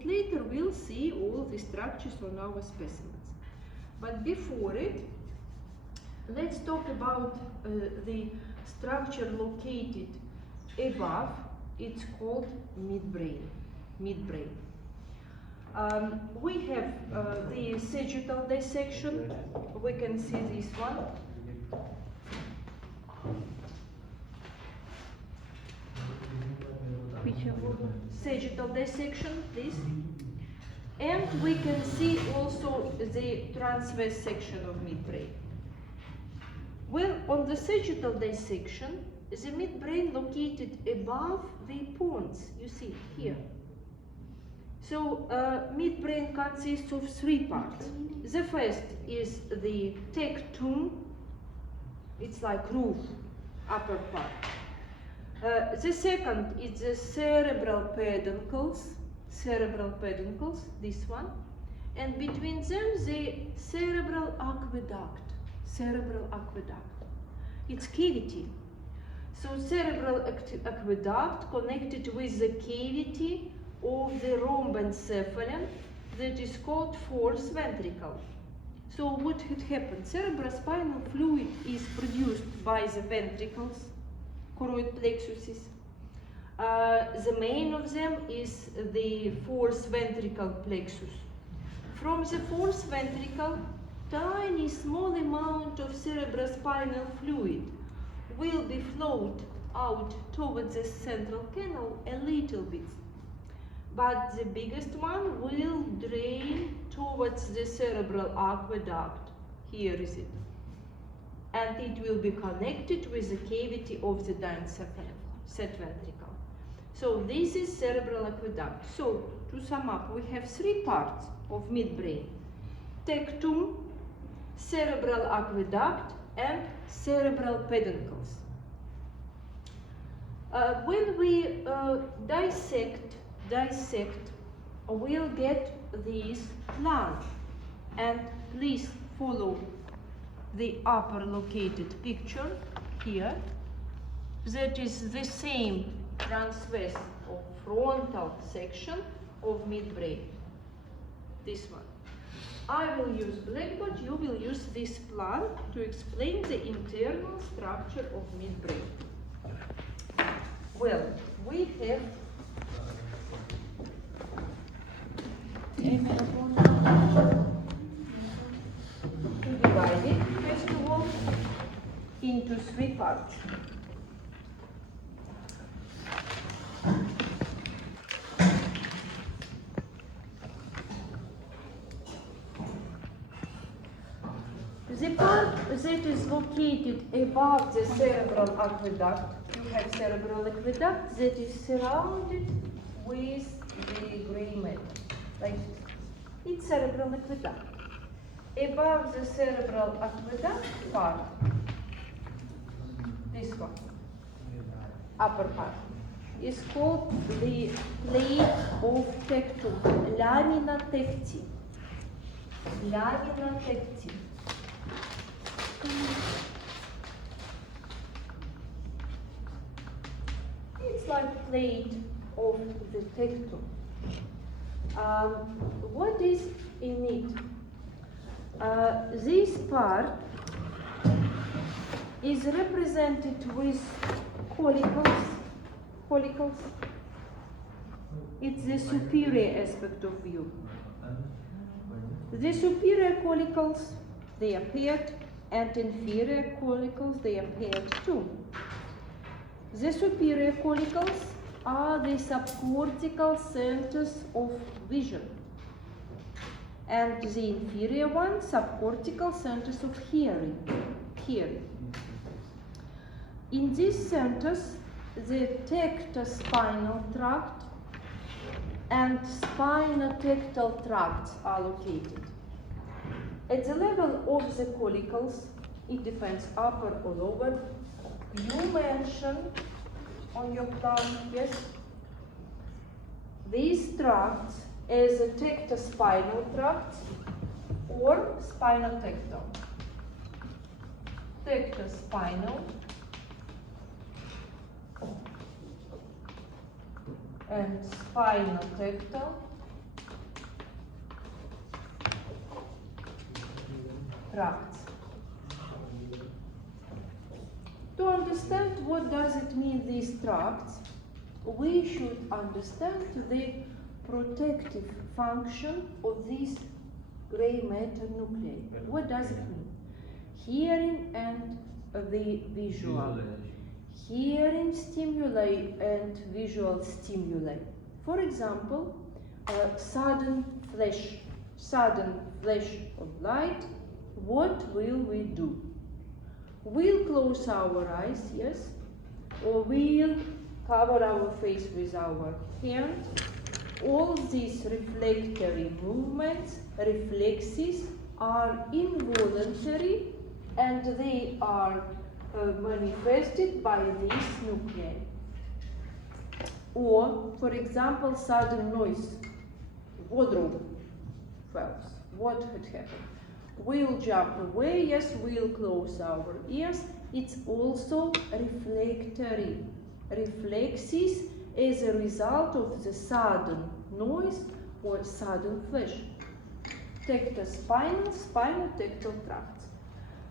bit later we'll see all the structures on our specimens. But before it, let's talk about the structure located above. It's called midbrain. Midbrain. We have the sagittal dissection. We can see this one. Sagittal dissection, please. And we can see also the transverse section of midbrain. Well, on the sagittal dissection, the midbrain located above the pons, you see it here. So midbrain consists of three parts. The first is the tectum, it's like roof, upper part. The second is the cerebral peduncles, this one, and between them the cerebral aqueduct, it's cavity. So cerebral aqueduct connected with the cavity of the rhombencephalon that is called fourth ventricle. So what had happened? Cerebrospinal fluid is produced by the ventricles, choroid plexuses. The main of them is the fourth ventricle plexus. From the fourth ventricle, tiny small amount of cerebrospinal fluid will be flowed out towards the central canal a little bit. But the biggest one will drain towards the cerebral aqueduct. Here is it. And it will be connected with the cavity of the diencephalon, set ventricle. So this is cerebral aqueduct. So to sum up, we have three parts of midbrain: tectum, cerebral aqueduct, and cerebral peduncles. When we dissect, we'll get this plan. And please follow the upper located picture here. That is the same transverse or frontal section of midbrain. This one. I will use Blackboard, you will use this plan to explain the internal structure of midbrain. Well, we have to divide it, first of all, into three parts. The part that is located above the cerebral aqueduct, you have cerebral aqueduct that is surrounded with the gray matter, like this. It's cerebral aqueduct. Above the cerebral aqueduct part, this one, upper part, is called the plate of tectum, lamina tecti. Lamina tecti. It's like plate of the tectum. What is in it? This part is represented with collicles. It's the superior aspect of view. The superior collicles, they are paired, and inferior collicles, they are paired too. The superior collicles are the subcortical centers of vision, and the inferior ones, subcortical centers of hearing. In these centers, the tectospinal tract and spinotectal tracts are located. At the level of the collicles, it depends upper or lower. You mention on your plan, yes, these tracts as a tectospinal tract or spinotectal. Tectospinal and spinotectal tracts. To understand what does it mean these tracts, we should understand the protective function of these gray matter nuclei. What does it mean? Hearing and the visual. Hearing stimuli and visual stimuli. For example, sudden flash of light. What will we do? We'll close our eyes, yes, or we'll cover our face with our hand. All these reflectory movements, reflexes, are involuntary and they are manifested by these nuclei. Or, for example, sudden noise, wardrobe falls. What had happened? We'll jump away, yes, we'll close our ears. It's also reflectory. Reflexes as a result of the sudden noise or sudden flash. Tactospinal, spinotactile tracts.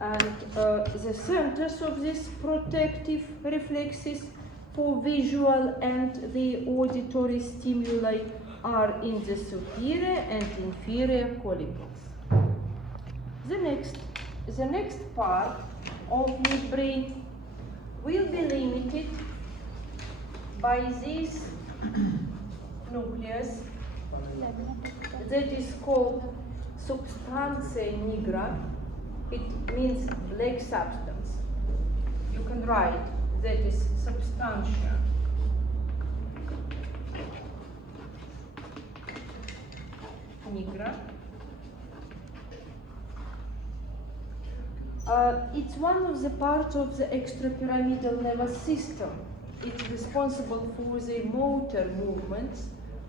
And the centers of these protective reflexes for visual and the auditory stimuli are in the superior and inferior collicles. The next part of midbrain will be limited by this nucleus that is called substantia nigra. It means black substance. You can write that is substantia nigra. It's one of the parts of the extrapyramidal nervous system. It's responsible for the motor movements,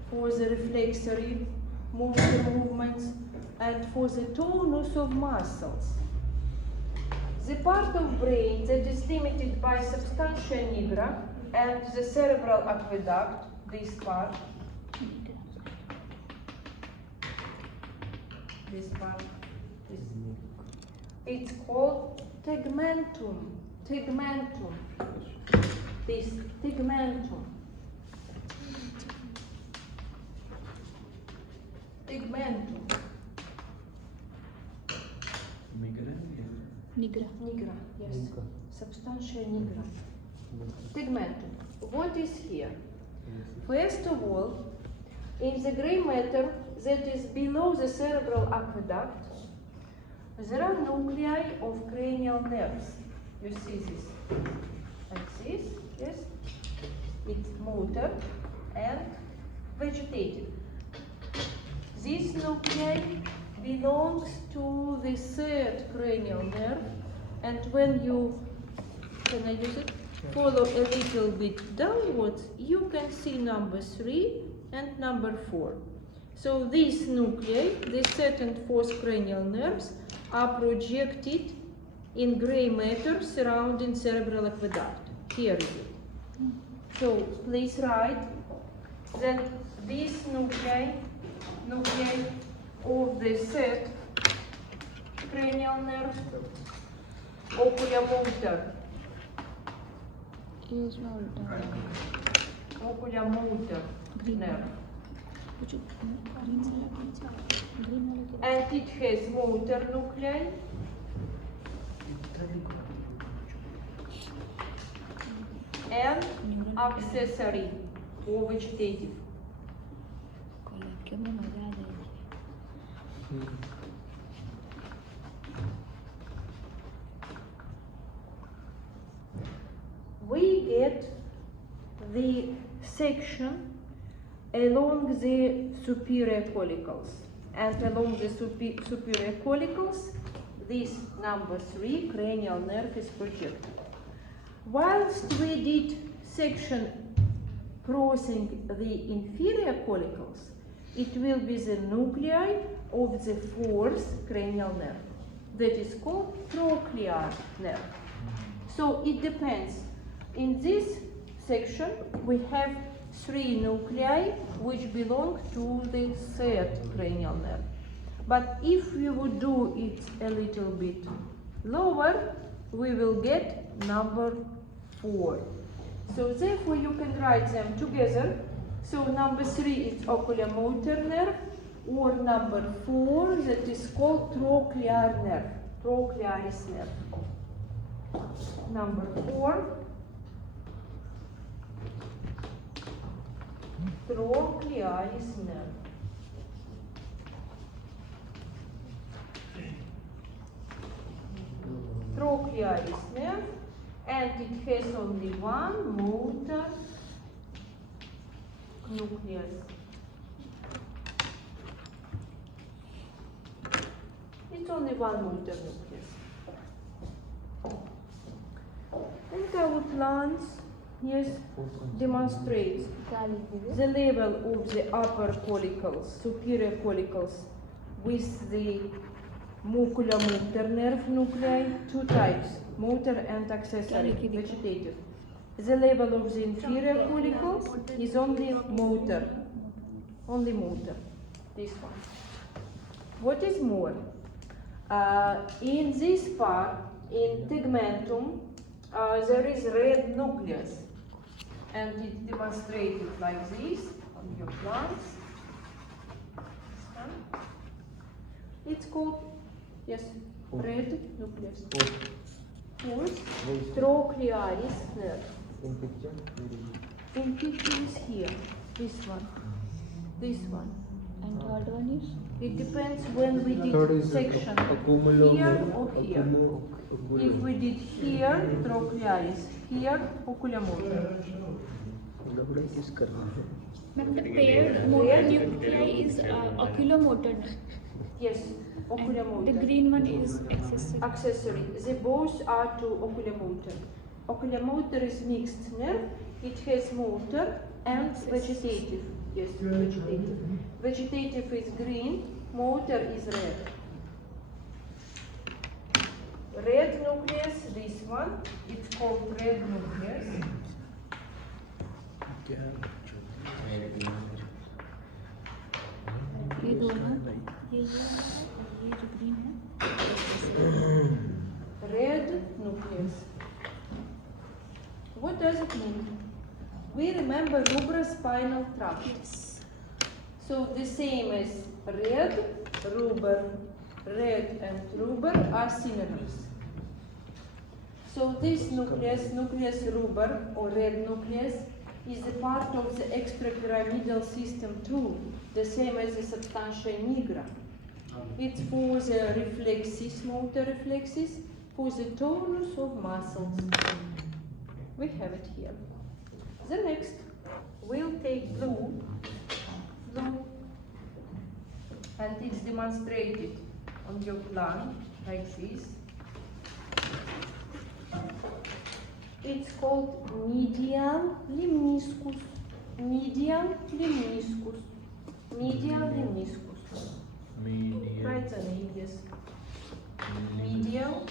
for the reflexory motor movements, and for the tonus of muscles. The part of brain that is limited by substantia nigra and the cerebral aqueduct, this part, it's called tegmentum. Tegmentum. This tegmentum. Tegmentum. Nigra. Nigra, yes. Substantia nigra. Tegmentum. What is here? First of all, in the gray matter that is below the cerebral aqueduct, there are nuclei of cranial nerves. You see this? Like this, yes? It's motor and vegetative. This nuclei belongs to the third cranial nerve, and when you, can I use it? Follow a little bit downwards, you can see number 3 and number 4. So these nuclei, the third and fourth cranial nerves, are projected in gray matter surrounding cerebral aqueduct. Here is it. So please write that these nuclei of the third cranial nerve, oculomotor, oculomotor nerve. And it has motor nuclei and accessory or vegetative. We get the section along the superior collicles, and along the superior collicles, this number 3 cranial nerve is projected. Whilst we did section crossing the inferior collicles, it will be the nuclei of the fourth cranial nerve, that is called trochlear nerve. So it depends. In this section, we have 3 nuclei which belong to the third cranial nerve. But if we would do it a little bit lower, we will get number 4. So therefore you can write them together. So number 3 is oculomotor nerve, or number 4 that is called trochlear nerve, trochlearis nerve. Number 4, trochlearis nerve. Trochlearis nerve, and it has only one motor nucleus. It's only one motor nucleus. And our plants, yes, demonstrates the level of the upper collicles, superior collicles, with the oculomotor nerve nuclei, 2 types, motor and accessory, vegetative. The level of the inferior collicles is only motor, this one. What is more, in this part, in tegmentum, there is red nucleus, and it's demonstrated like this on your plants. It's called, yes, red nucleus. Fourth, trochlearis nerve. In picture? In picture is here, this one. And third one is? It depends when we Third did is section, oculo- here or here. oculo- If we did here, trochlearis, here, oculomotor. Ma'am, the paired motor nuclei is oculomotor. Yes, And the oculomotor. green one is accessory. Accessory, they both are to oculomotor. Oculomotor is mixed nerve, it has motor and vegetative. Yes, vegetative. Vegetative is green, motor is red. Red nucleus, this one, it's called red nucleus. ये दोनों ये जो green है Red nucleus. What does it mean? We remember rubra spinal tract. So the same as red, rubber, red and rubber are synonyms. So this nucleus, nucleus rubber or red nucleus, is a part of the extrapyramidal system too, the same as the substantia nigra. It's for the reflexes, motor reflexes, for the tonus of muscles. We have it here. The next, we'll take blue, and it's demonstrated on your plan like this. It's called medial lemniscus. Medial lemniscus. Medial lemniscus. Write the name, yes. Medial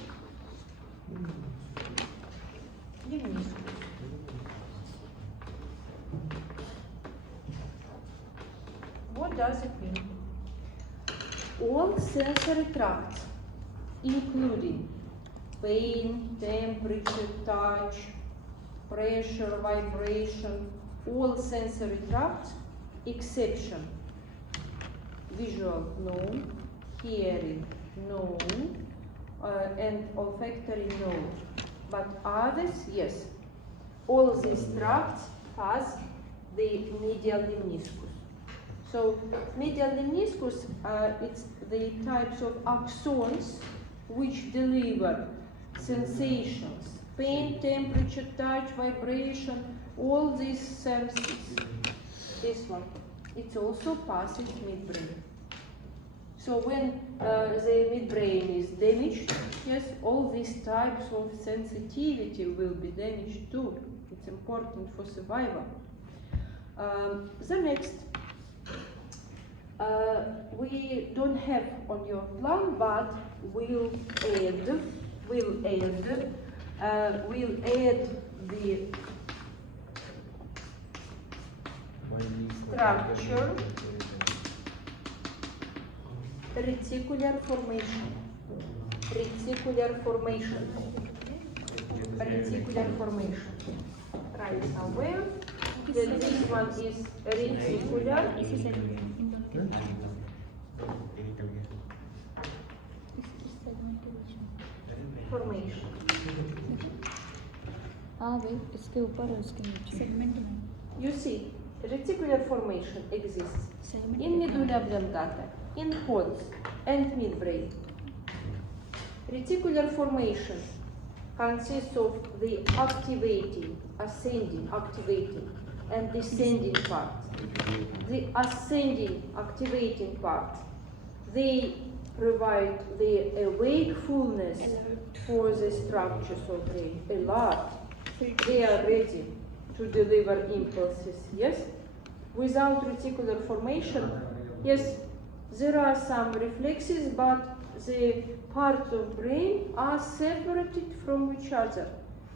lemniscus. What does it mean? All sensory tracts, including pain, temperature, touch, pressure, vibration, all sensory tracts, exception visual, no, hearing, no, and olfactory, no. But others, yes. All these tracts has the medial lemniscus. So medial lemniscus, it's the types of axons which deliver sensations, pain, temperature, touch, vibration, all these senses. This one, it also passes midbrain. So when the midbrain is damaged, yes, all these types of sensitivity will be damaged too. It's important for survival. The next, we don't have on your plan, but we'll add the structure reticular formation. Reticular formation. Reticular formation. Right somewhere. Then this one is reticular This is segmentation. formation. हाँ वे इसके ऊपर है उसके नीचे Segment में. You see, reticular formation exists Segment. in medulla oblongata, in pons, and midbrain. Reticular formation consists of the activating, and descending part. The ascending, activating part, they provide the wakefulness for the structures of brain, alert. They are ready to deliver impulses, yes? Without reticular formation, yes, there are some reflexes, but the parts of brain are separated from each other.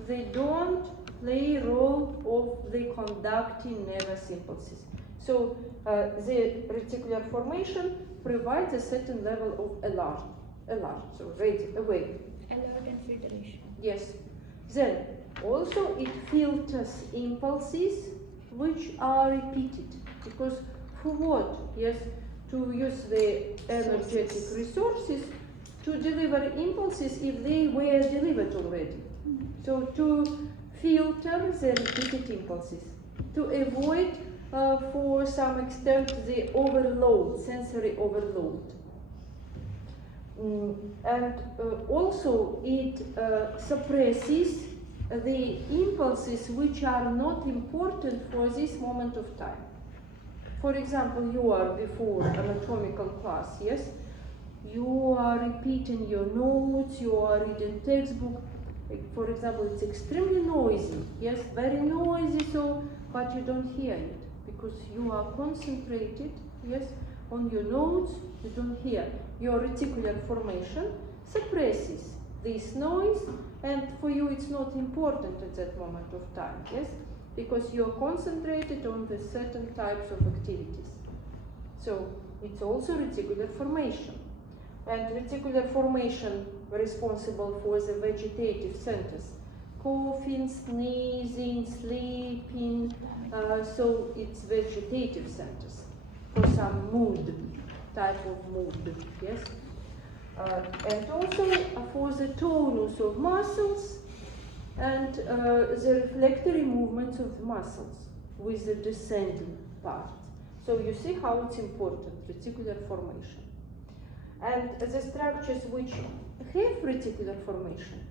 They don't play role of the conducting nervous impulses. So the reticular formation provides a certain level of alert, so ready, awake. Alert and filtration. Yes. Then also it filters impulses which are repeated. Because for what? Yes, to use the energetic resources to deliver impulses if they were delivered already. So to filter the repeated impulses, to avoid for some extent the overload, sensory overload. And also it suppresses the impulses which are not important for this moment of time. For example, you are before anatomical class, yes? You are repeating your notes, you are reading textbook. For example, it's extremely noisy, yes, very noisy, so, but you don't hear it because you are concentrated, yes, on your notes, you don't hear. Your reticular formation suppresses this noise, and for you it's not important at that moment of time, yes, because you're concentrated on the certain types of activities. So it's also reticular formation. And reticular formation responsible for the vegetative centers, coughing, sneezing, sleeping, so it's vegetative centers for some mood, type of mood, yes? And also for the tonus of muscles and the reflectory movements of the muscles with the descending part. So you see how it's important, reticular formation. And the structures which have reticular formation,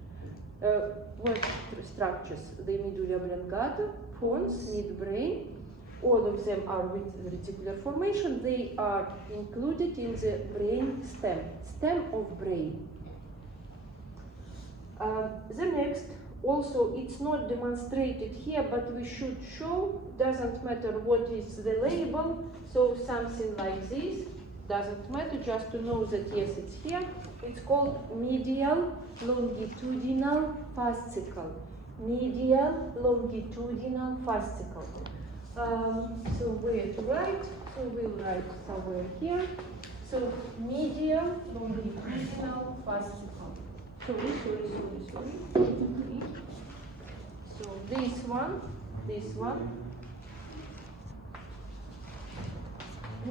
what structures? The medulla oblongata, pons, midbrain, all of them are with reticular formation. They are included in the brain stem of brain. The next, also it's not demonstrated here, but we should show, doesn't matter what is the label, so something like this, doesn't matter, just to know that yes, it's here. It's called medial longitudinal fascicle. Medial longitudinal fascicle. So where to write? So we'll write somewhere here. So medial longitudinal fascicle. Sorry. So this one,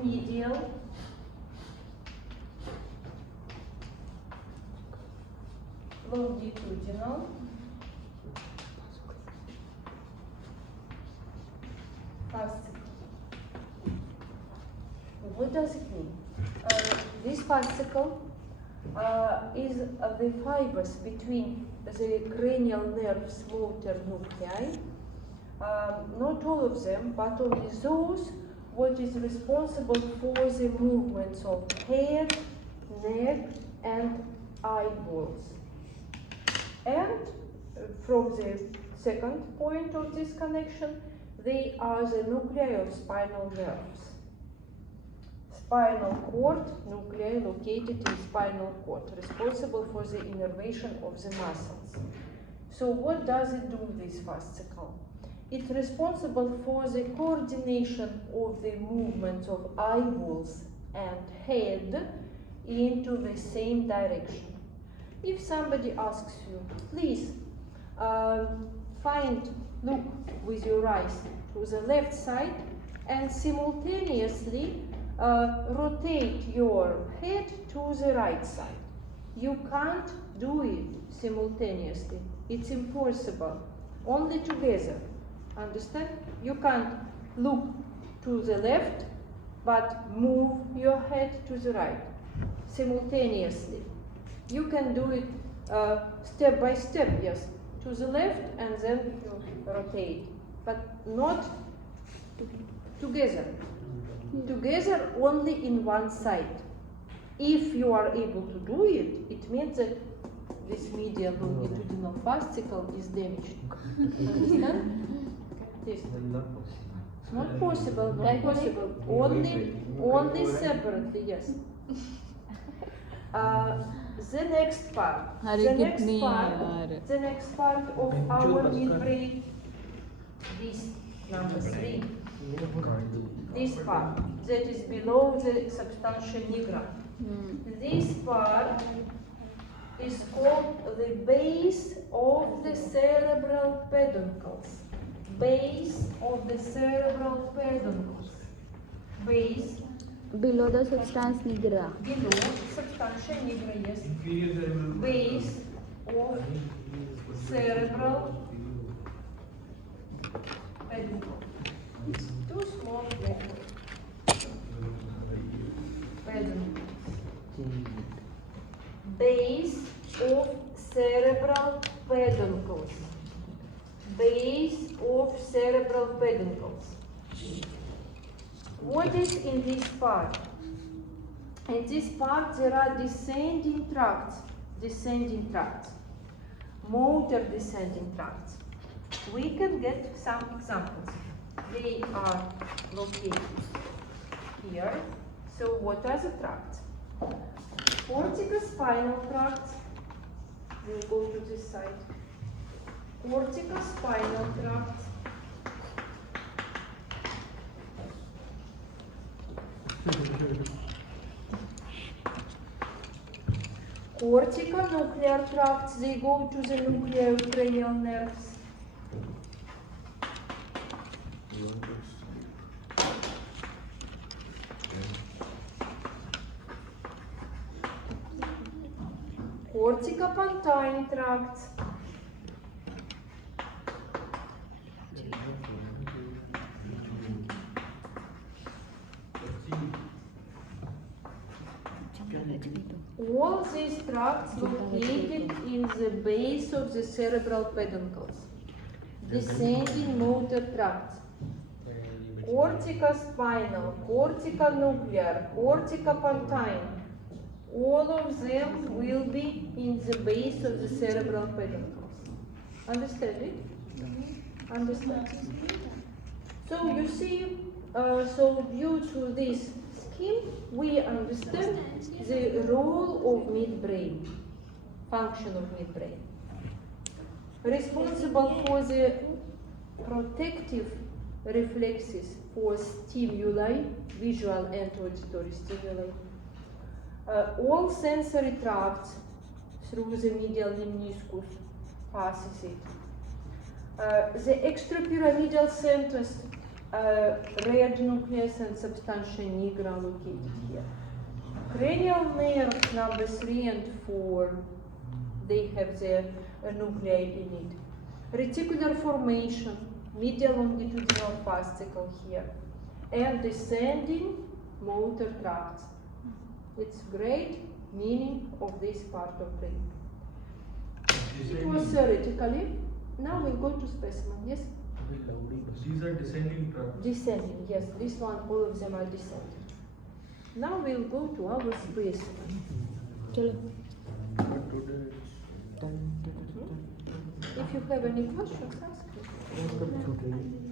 medial longitudinal fascicle. What does it mean? This fascicle is the fibers between the cranial nerves motor nuclei. Not all of them, but only those what is responsible for the movements of head, neck, and eyeballs. And from the second point of this connection, they are the nuclei of spinal nerves. Spinal cord nuclei located in spinal cord, responsible for the innervation of the muscles. So what does it do, this fascicle? It's responsible for the coordination of the movements of eyeballs and head into the same direction. If somebody asks you, please look with your eyes to the left side and simultaneously rotate your head to the right side. You can't do it simultaneously. It's impossible. Only together. Understand? You can't look to the left but move your head to the right simultaneously. You can do it step by step, yes, to the left and then you rotate, but not together. Together only in one side. If you are able to do it, it means that this medial longitudinal fascicle is damaged. Understand? This. Not possible, not possible. Only separately, yes. The next part. The next part of our midbrain. This number 3. This part that is below the substantia nigra. This part is called the base of the cerebral peduncles. Base of the cerebral peduncles. Base Below the substance nigra. below substantia nigra, yes. Base of cerebral peduncle. Two small peduncles. Base of cerebral peduncles. Base of cerebral peduncles. What is in this part? In this part there are descending tracts, motor descending tracts. We can get some examples. They are located here. So what are the tracts? Corticospinal tract. We'll go to this side. Corticospinal tract. Corticonuclear tracts, they go to the nucleocranial nerves. Corticopontine tracts. All these tracts located in the base of the cerebral peduncles. Descending motor tracts. Corticospinal, corticonuclear, corticopontine. All of them will be in the base of the cerebral peduncles. Understand it? Understand? So you see, so due to this scheme, we understand the role of midbrain, function of midbrain. Responsible for the protective reflexes for stimuli, visual and auditory stimuli. All sensory tracts through the medial lemniscus passes it. The extrapyramidal centers, red nucleus and substantia nigra located here. Cranial nerves number 3 and 4, they have their nuclei in it. Reticular formation, medial longitudinal fascicle here, and descending motor tracts. It's great meaning of this part of brain. It was theoretically. Now we'll go to specimen. Yes? These are descending tracts. Descending, yes. This one, all of them are descending. Now we'll go to our specimen. Chalo. If you have any questions, ask me.